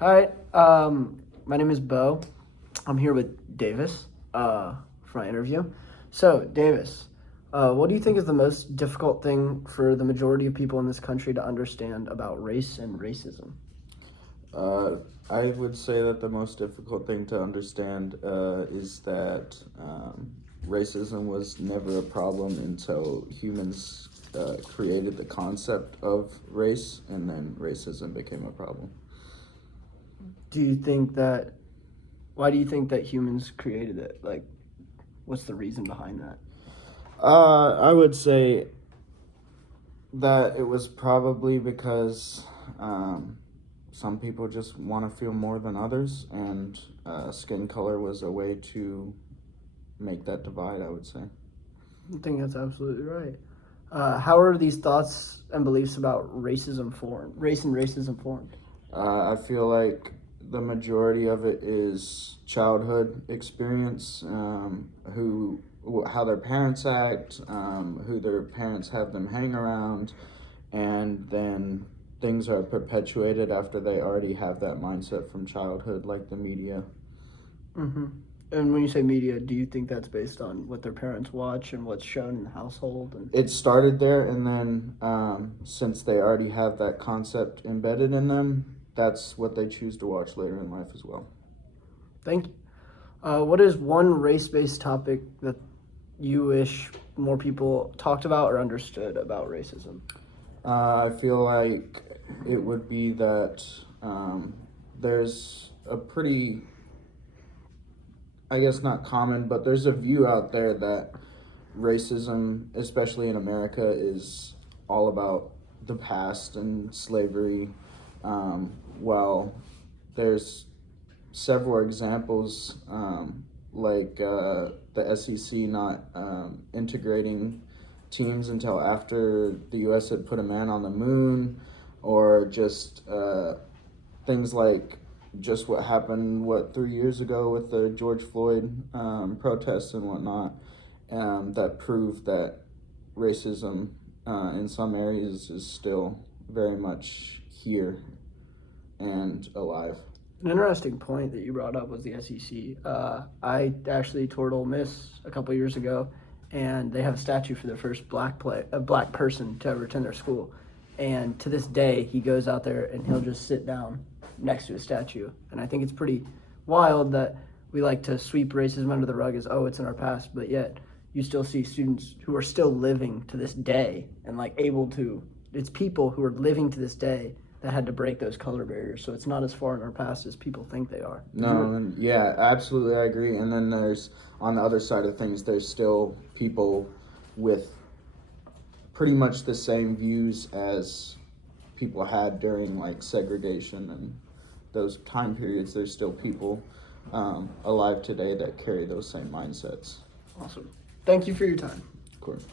Hi, my name is Bo. I'm here with Davis for my interview. So, Davis, what do you think is the most difficult thing for the majority of people in this country to understand about race and racism? Uh, I would say that the most difficult thing to understand is that racism was never a problem until humans created the concept of race, and then racism became a problem. Do you think that, why do you think that humans created it? Like, what's the reason behind that? I would say that it was probably because some people just want to feel more than others, and skin color was a way to make that divide, I would say. I think that's absolutely right. How are these thoughts and beliefs about racism formed? Race and racism formed? I feel like the majority of it is childhood experience, how their parents act, who their parents have them hang around, and then things are perpetuated after they already have that mindset from childhood, like the media. Mm-hmm. And when you say media, do you think that's based on what their parents watch and what's shown in the household? And It started there, and then since they already have that concept embedded in them, that's what they choose to watch later in life as well. thank you. What is one race-based topic that you wish more people talked about or understood about racism? I feel like it would be that there's a pretty, I guess not common, but there's a view out there that racism, especially in America, is all about the past and slavery. While there's several examples, the SEC not integrating teams until after the U.S. had put a man on the moon, or just things like just what happened 3 years ago with the George Floyd protests and whatnot, that prove that racism in some areas is still very much here and alive. An interesting point that you brought up was the SEC. I actually toured Ole Miss a couple years ago, and they have a statue for their first a black person to ever attend their school. And to this day, he goes out there and he'll just sit down next to a statue. And I think it's pretty wild that we like to sweep racism under the rug as, oh, it's in our past, but yet you still see students who are still living to this day and like able to, it's people who are living to this day that had to break those color barriers. So it's not as far in our past as people think they are. No, and yeah, absolutely, I agree. And then there's, on the other side of things, there's still people with pretty much the same views as people had during like segregation and those time periods. There's still people alive today that carry those same mindsets. Awesome. Thank you for your time. Of course.